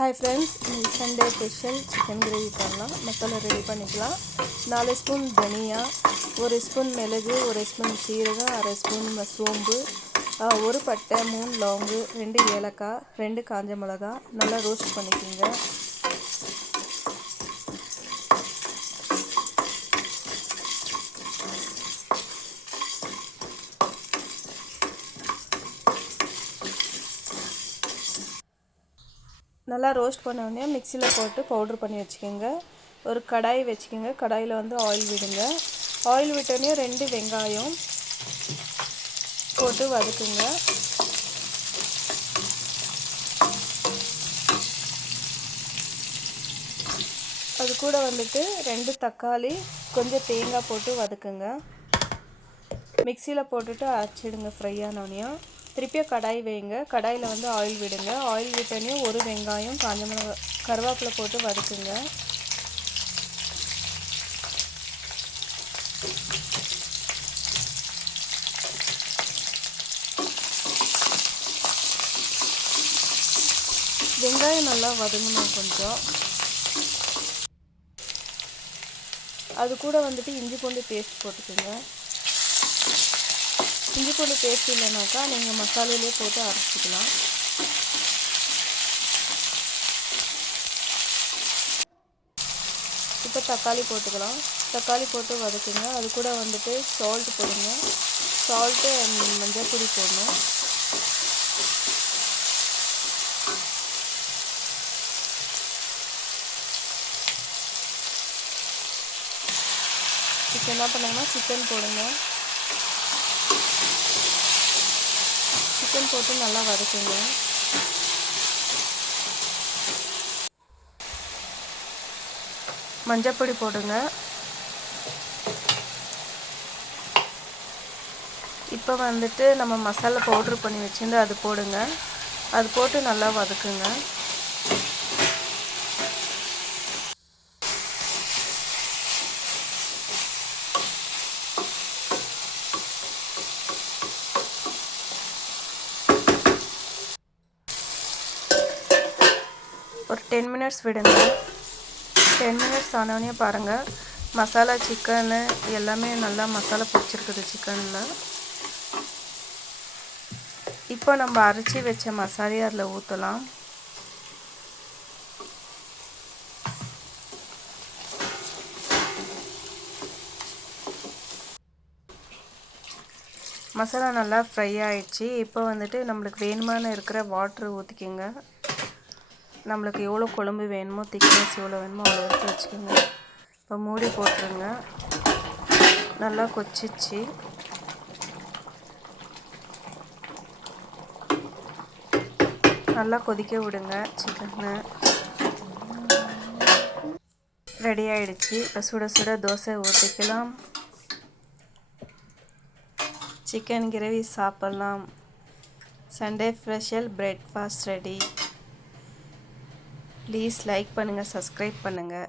Hi friends, Sunday special chicken gravy பண்ணலாம். Masala ready பண்ணிக்கலாம். 4 spoon தனியா, 1 ஸ்பூன் மிளகு, 1 ஸ்பூன் சீரகம், 1/2 ஸ்பூன் சோம்பு, 1 பட்டை, 3 லவங்கு, 2 ஏலக்காய், 2 காஞ்ச மிளகாய் நல்லா ரோஸ்ட் பண்ணிக்கோங்க. நல்லா ரோஸ்ட் பண்ண உடனே மிக்சியில் போட்டு பவுட்ரு பண்ணி வச்சுக்கோங்க. ஒரு கடாய் வச்சுக்கோங்க. கடாயில் ஆயில் விடுங்க. ஆயில் விட்டோடனே 2 வெங்காயம் போட்டு வதக்குங்க. அது கூட 2 தக்காளி, கொஞ்சம் தேங்காய் போட்டு வதக்குங்க. மிக்சியில் போட்டுட்டு அரைச்சிடுங்க. ஃப்ரை ஆனோடனே திருப்பியும் கடாய் வைங்க. கடாயில் ஆயில் விடுங்க. ஆயில் விட்டோடனே 1 வெங்காயம், காஞ்ச மிளகாய், கருவேப்பிலை போட்டு வதக்குங்க. வெங்காயம் நல்லா வதங்கணும் கொஞ்சம். அது கூட இஞ்சி பூண்டு பேஸ்ட் போட்டுக்கோங்க. இஞ்சி பூண்டு பேஸ்ட் இல்லைனாக்கா நீங்கள் மசாலையிலே போட்டு அரைச்சிக்கலாம். இப்போ தக்காளி போட்டுக்கலாம். தக்காளி போட்டு வதக்குங்க. அது கூட சால்ட் போடுங்க. சால்ட்டு, மஞ்சள் பொடி போடணும். இப்போ என்ன பண்ணுங்கன்னா சிக்கன் போடுங்க. சிக்கன் போட்டு நல்லா வதக்குங்க. மஞ்சப்பொடி போடுங்க. இப்போ நம்ம மசாலா பவுட்ரு பண்ணி வச்சுருந்து அது போடுங்க. அது போட்டு நல்லா வதக்குங்க. ஒரு 10 மினிட்ஸ் விடுங்க. 10 மினிட்ஸ் ஆனோடனே பாருங்கள், மசாலா சிக்கனு எல்லாமே நல்லா மசாலா பிடிச்சிருக்குது சிக்கனில். இப்போ நம்ம அரைச்சி வச்ச மசாலையை அதில் ஊற்றலாம். மசாலா நல்லா ஃப்ரை ஆகிடுச்சு. இப்போ நம்மளுக்கு வேணுமான இருக்கிற வாட்ரு ஊற்றிக்கோங்க. நம்மளுக்கு எவ்வளோ குழம்பு வேணுமோ, திக்னஸ் எவ்வளோ வேணுமோ அவ்வளோ எடுத்து வச்சுக்கோங்க. இப்போ மூடி போட்டுருங்க. நல்லா கொச்சிச்சு. நல்லா கொதிக்க விடுங்க. சிக்கனை ரெடி ஆகிடுச்சு. இப்போ சுட சுட தோசை ஊற்றிக்கலாம். சிக்கன் கிரேவி சாப்பிட்லாம். Sunday special breakfast ready. Please like பண்ணுங்கள், சப்ஸ்கிரைப் பண்ணுங்கள்.